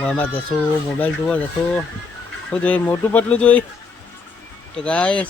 આમાં જશું મોબાઈલ જોવા જશું. શું જોઈએ? મોટું પટલું જોઈ તો ગાય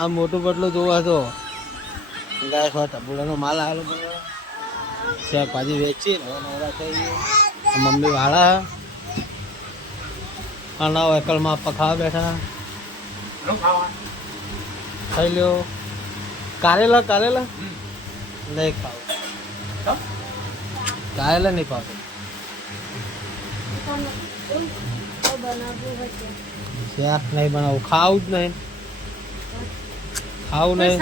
આ મોટું પટલું જોવા હતો ગાય ટબુડાનો માલ આવેલો બધો શાકભાજી વેચી નવરા થઈ ગયું. મમ્મી વાળા આના એકલમાં આપવા ખાવા બેઠા. ખાઈ લ્યો. કારેલા કારેલા નહીં ખાવ. કારેલા નહીં ખાવ. શાક નહીં બનાવું. ખાવું જ નહીં. ખાવું નહીં.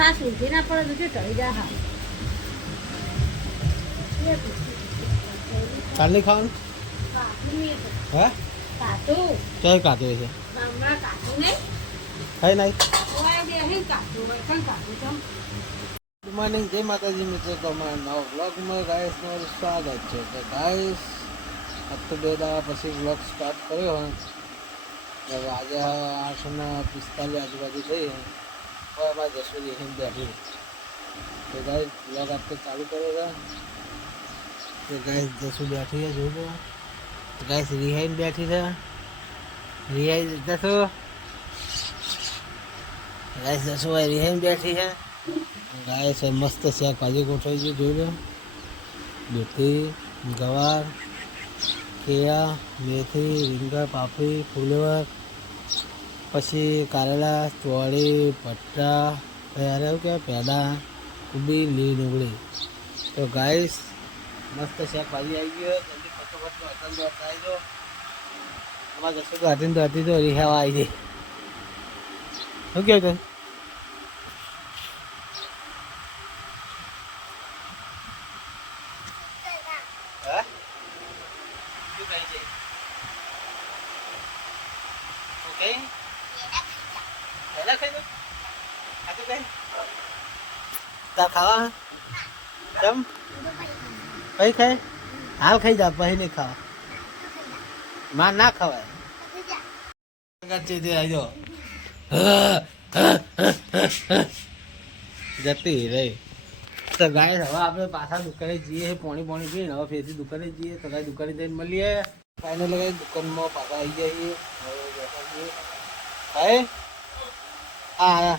કાલે ખાવાનું હે ક્યાંય કાતું છે કઈ નહીં. ગુડ મોર્નિંગ, જય માતાજી મિત્રો. તમારા નવા વ્લોગમાં ગાઈસનું સ્વાગત છે. તો ગાઈસ આજ તો 2 દાડા પછી વ્લોગ સ્ટાર્ટ કર્યો હવે આજે 8:45 આજુબાજુ થઈ હવે અમારે જશું હિન્દ બેઠી. તો ગાઈસ વ્લોગ આજ તો ચાલુ કર્યો છે. તો ગાઈસ જશું બેઠી છે જોજો. ગાઈસ રિહાઈ બેઠી છે. રિહાઈ જશો ગાઈસ જશો ભાઈ રિહાઈ બેઠી છે. ગાઈસ મસ્ત શાકભાજી ગોઠવાઈ ગયું જોઈ લો. દૂધી, ગવાર, કેળા, મેથી, રીંગણ, પાપડી, ફુલેવર, પછી કારેલા, ચોળી, ભટ્ટા, યારે એવું કે પેડા, કુબી, લીલી ડુંગળી. તો ગાઈસ મસ્ત શાકભાજી આવી ગયો. જલ્દી ફટોફટ અટન દો અટાઈ દો. અમારે જશું તો અટીને તો હતી તો રિહાવા આવી ગઈ. શું કહ્યું તું? ખાવા કેમ કઈ ખાય હાલ ખાઈ જા પછી નહીં ખાવા. માર ના ખવાય. જતી રહી. તો ગાય હવે આપણે પાછા દુકાને જઈએ. પોણી પીને હવે ફેરથી દુકાને જઈએ. તો ગાય દુકાને જઈને મળીએ. ફાઇનલ લગાવી દુકાનમાં પાછા આવી જઈએ. હવે બેઠા જઈએ. હા હા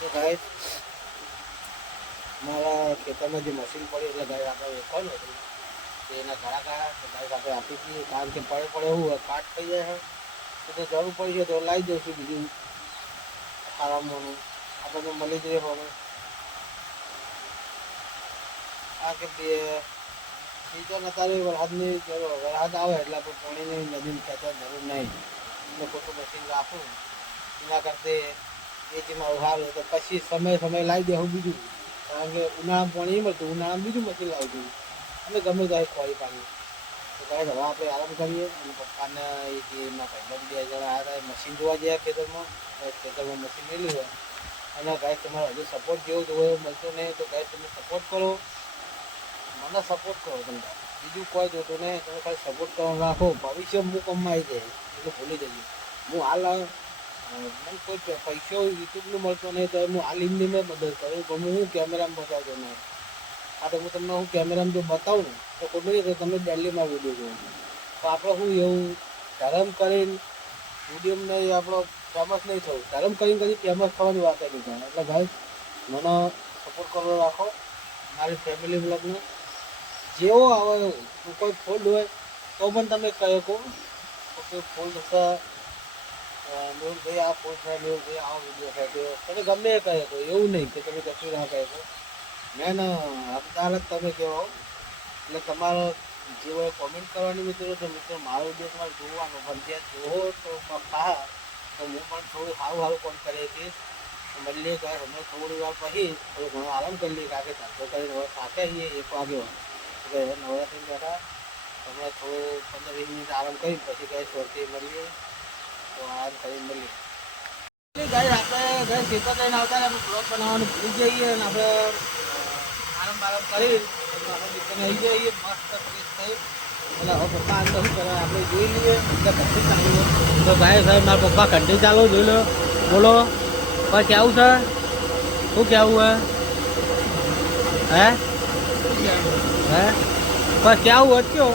તો ગાય મારા ખેતરમાં જે મશીન પડી એટલે ગાય આપણે વેચવાનું હતું તો એના ઘણા ગાય આપણે આપી દઈએ. કારણ કે પડે એવું કાટ થઈ જાય છે તો જરૂર પડી છે તો લાવી દઈશું. બીજું ખાવાનું આપણને મળી જોઈએ હવે. આ કે બીજો નતારે વરસાદની વરસાદ આવે એટલે આપણે પાણીની નદીની ખેંચવાની જરૂર નહીં. એટલે ખોટું મશીન રાખું એના કરતાં એ જે મારું સારું તો પછી સમય લાવી દેવું બીજું. કારણ કે ઉનાળામાં પાણી નહીં મળતું. ઉનાળામાં બીજું મશીન લાવી દઉં અને ગમે ત્યારે ખોરી પાણી. તો કાંઈ હવે આપણે આરામ કરીએ. અને પપ્પાને એ જે એમના ભાઈબંધ 2 જણા આવ્યા હતા મશીન જોવા ગયા ખેતરમાં મશીન મેળ્યું હોય. અને ગાય તમારે હજુ સપોર્ટ જેવો તો હોય મળતો નહીં તો ગાય તમે સપોર્ટ કરો. મને સપોર્ટ કરો તમે. બીજું કોઈ જોતું નહીં. તમે ખાલી સપોર્ટ કરવાનું રાખો. ભવિષ્યમાં હું કમમાં આવી જાય એટલે ભૂલી જઈએ. હું હાલ મને કોઈ પૈસો યુટ્યુબનું મળતો નહીં તો હું હાલ એમની મેં મદદ કરું પણ હું કેમેરામાં બતાવતો નહીં. આ તો હું તમને હું કેમેરામાં જો બતાવું ને તો ખોટું નહીં તો તમે દિલ્હીમાં વિડીયો જોવો. તો આપણે શું એવું ધર્મ કરીને વિડીયોમાં નહીં આપણો ફેમસ નહીં થવું. ધર્મ કરીને કદી ફેમસ થવાની વાત નહીં થાય. એટલે ભાઈ મને સપોર્ટ કરવો રાખો. મારી ફેમિલી બ્લોગને જેવો આવે કોઈ ફોલ્ડ હોય તો પણ તમે કહી શકો કોઈ ફોલ્ડ થતા મેહુલભાઈ આ ફોલ્ડ થાય મેહુલભાઈ આ વિડીયો થાય તો તમે ગમે એ કહે શકો. એવું નહીં કે તમે કશું ના કહે શકો. મેન હકદાર જ તમે કહેવો. એટલે તમારો જે હોય કોમેન્ટ કરવાની મિત્રો તો મિત્રો મારો વિડીયો તમારે જોવાનો ફરજિયાત જોવો તો હા તો હું પણ થોડું સારું કોમ કરે છે. મળીએ કે હમણાં થોડી વાર પછી થોડો ઘણો આરામ કરી લઈએ. કારણ કે ધંધો કરીને હવે સાથે આવીએ 1 વાગે એટલે નવરાત્રી બેઠા હમણાં થોડું 15-20 મિનિટ આરામ કરી પછી ગાય શોર્ટથી મળીએ. તો આરામ કરીને મળીએ. ગાય આપણે ગાય ખેતર લઈને આવતા આપણે બ્લોગ બનાવવાનું ભૂલી જઈએ અને આપણે આરામ કરી આપણે દુકાને આવી જઈએ મસ્ત ફ્રેશ થઈ એટલે હવે પપ્પા અંદર શું કરે આપણે જોઈ લઈએ એટલે ઘંટી ચાલુ હોય તો ભાઈ સાહેબ મારા પપ્પા ઘંટી ચાલુ જોઈ લો બોલો પણ કેવું છે શું કેવું હે હે પણ કેવું અટક્યો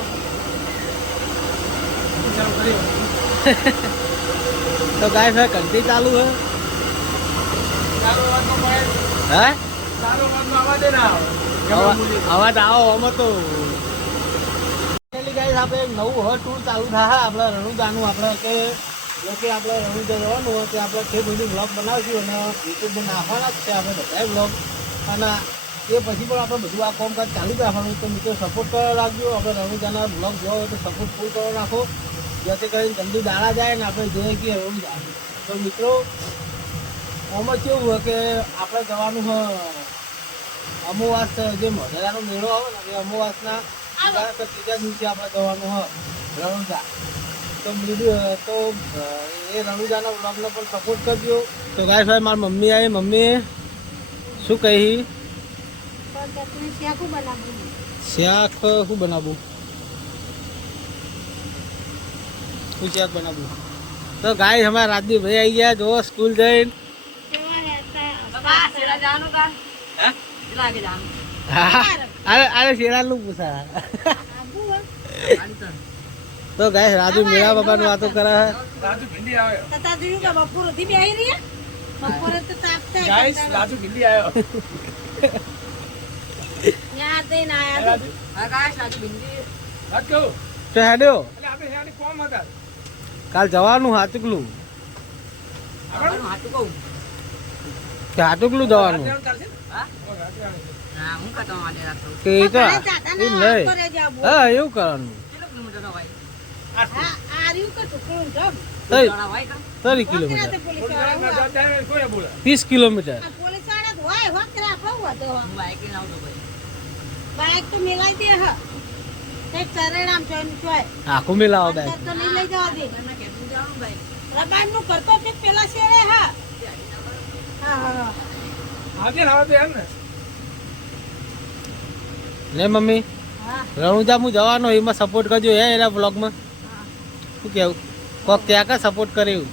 તો ગાય સાહેબ ઘંટી ચાલુ હે હે અવાજ આવો આમાં તો આપણે નવું હવે ટૂર ચાલુ થાય આપણે રણુદાનું આપણે કે જોકે આપણે રણુદા જવાનું હોય તે આપણે તે બધું બ્લોગ બનાવશું અને યુટ્યુબમાં નાખવાના જ છે આપણે બધા બ્લોગ અને એ પછી પણ આપણે બધું આ કામકાજ ચાલુ જ રાખવાનું તો મિત્રો સપોર્ટ કરવા રાખજો આપણે રણુદાના બ્લોગ જોવા હોય તો સપોર્ટ ફૂલ કરવા રાખો જેથી કરીને જલ્દી દાડા જાય ને આપણે જોઈએ કે રણુદા તો મિત્રો આમાં કેવું હોય કે આપણે જવાનું હોય અમુવાસ જે મોઢેરાનો મેળો આવે ને એ અમુવાસના ત્રીજા દિવસે આપણે જવાનું હોય રણુદા તો તો એ રણુદાના બ્લોગને પણ સપોર્ટ કરજો તો ગાય ભાઈ મારી મમ્મી આવી મમ્મી શું કહી શાક શું બનાવું શું શાક બનાવું તો ગાય અમારા રાજદીપભાઈ આવી ગયા જો સ્કૂલ જઈને અરે શેરાનું પૂછા તો ગાય રાજુ મેળા બાપા નું વાતો કરે રાજુ ભીંડી આવે બપોર થી બેહી રહી બપોરે તો તાપતા ગાઈસ રાજુ ભીંડી આવ્યો યાર દે ના આયા રાજુ હા ગાઈસ રાજુ ભીંડી વાત કહો તો હેડ્યો એટલે આપણે હેડી કોમ હતા કાલ જવાનું હાતુકલું આપણું હાતુકું કે હાતુકલું જવાનું હા ના હું કતો વાલે રાખો કે તો હા એવું કરવાનું किलोमीटर 30 किलोमीटर आखो में लाओ ने मम्मी रणुजा मु जवानो एमा सपोर्ट करजो है एना ब्लॉग में શું કેવું કોક ત્યાં કા સપોર્ટ કર્યું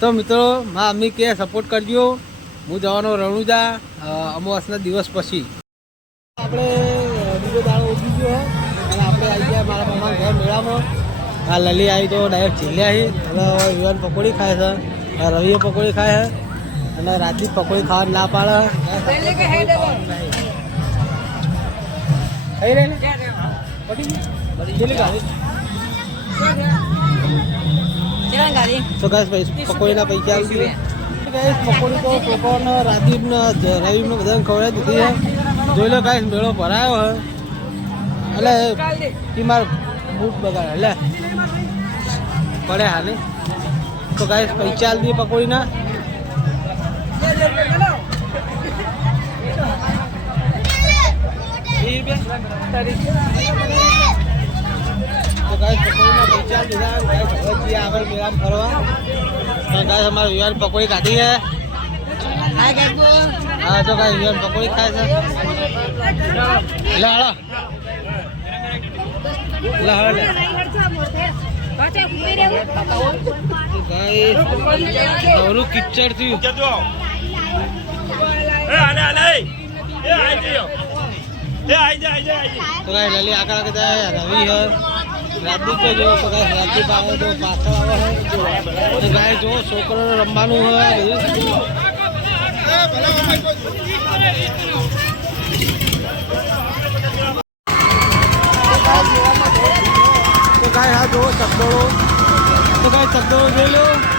તો મિત્રો મા અમ્મી કે સપોર્ટ કરજો હું જવાનો રણુજા અમાવાસના દિવસ પછી આપણે બીજો દાડો ઉઠી ગયો અને આપણે આવી ગયા મારા મામા ઘર મેળામાં આ લલી આવી તો ડાયરેક્ટ ઝીલ્યા છે અને વિવાન પકોડી ખાય છે રવિએ પકોડી ખાય છે અને રાજદીપ પકોડી ખાવા ના પાડે ખાઈ રહે ને तो गाइस भाई पकोड़ी ना पैसा गाइस पकोड़ी तो पोपन रादीप ने रविम ने बधाने खवડાવી દીધી है જોઈ લો ગાइस મેળો ભરાયો હે એટલે કી માર બૂટ બગાડે લે પડે હાલે તો ગાइस પૈસા આલ દી પકોડી ના तो गाइस पकोड़ी में पीछा दिया गाइस जी आवर मेरा फरवा तो गाइस हमारे विवान पकोड़ी खाती है हाय गाइस हां तो गाइस विवान पकोड़ी खाए है ला ला ला ला गाइस और किचड़ थी ए आले आले ए आई जियो ए आई जा तो गाइस लली आकर के जाए रवि है राजदीप पे जो तो गाइस राजदीप आवे जो पाछળ આવે है तो गाइस जो છોકરો રમવાનું હોય તો ગાइस આ જો ચકડોળો તો ગાइस ચકડોળો જોઈ લો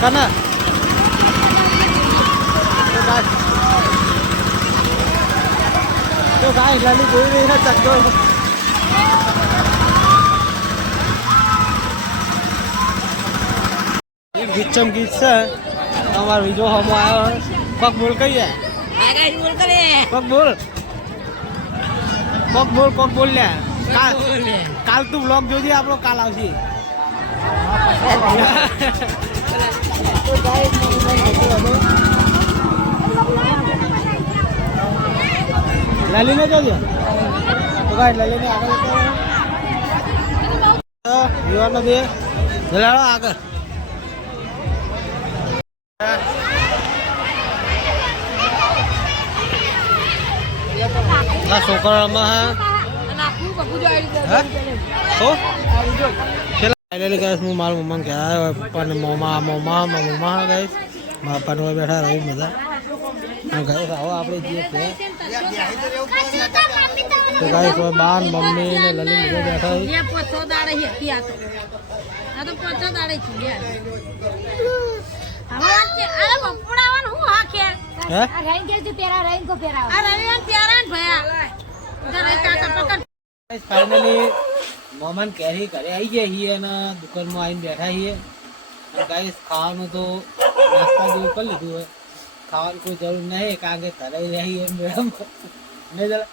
Kana तो गाइस लाली कोई नहीं है चक्कर गीचम गीच से हमारा वीडियो हम आया है पक बोल कही है गाइस बोल करे पक बोल કોક બોલ લે કાલ તું વ્લોગ જોજે આપણો કાલ આવશે લલીને જોજો તો ગાઈસ લલીને આગળ વિવારનો બે જલાડો આગળ આ છોકરામાં ફાઇનલી ગાઈસ હું મારા મમ્માને કહેવાય પપ્પાને મોમા ગાઈસ મારા પપ્પાને હોય બેઠા રહી મજા ગાઈસ આવો આપણે જઈએ તો ગાઈસ હોય બાન મમ્મી ને લલિત બધા બેઠા ફાઇનલી મોમન કેરી ઘરે આવી ગયા છીએ અને દુકાનમાં આવીને બેઠા છીએ ગાઈસ ખાવાનું તો નાસ્તા જેવું કરી લીધું હોય ખાવાની કોઈ જરૂર નહીં કારણ કે ઘરે રહી એમ મેડમ નહીં જરા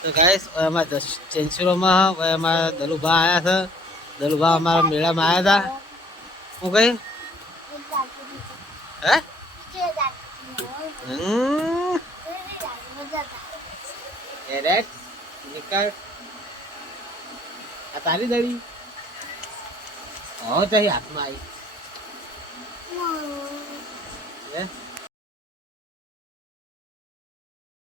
તો ગાઈસ અમારા ચેન્સરોમાં અમારા દલુભા આવ્યા છે દલુભા અમારા મેળામાં આવ્યા હતા શું કહી હે નિકાલ આ તારી દડી હો ચાહી હાથમાં આવી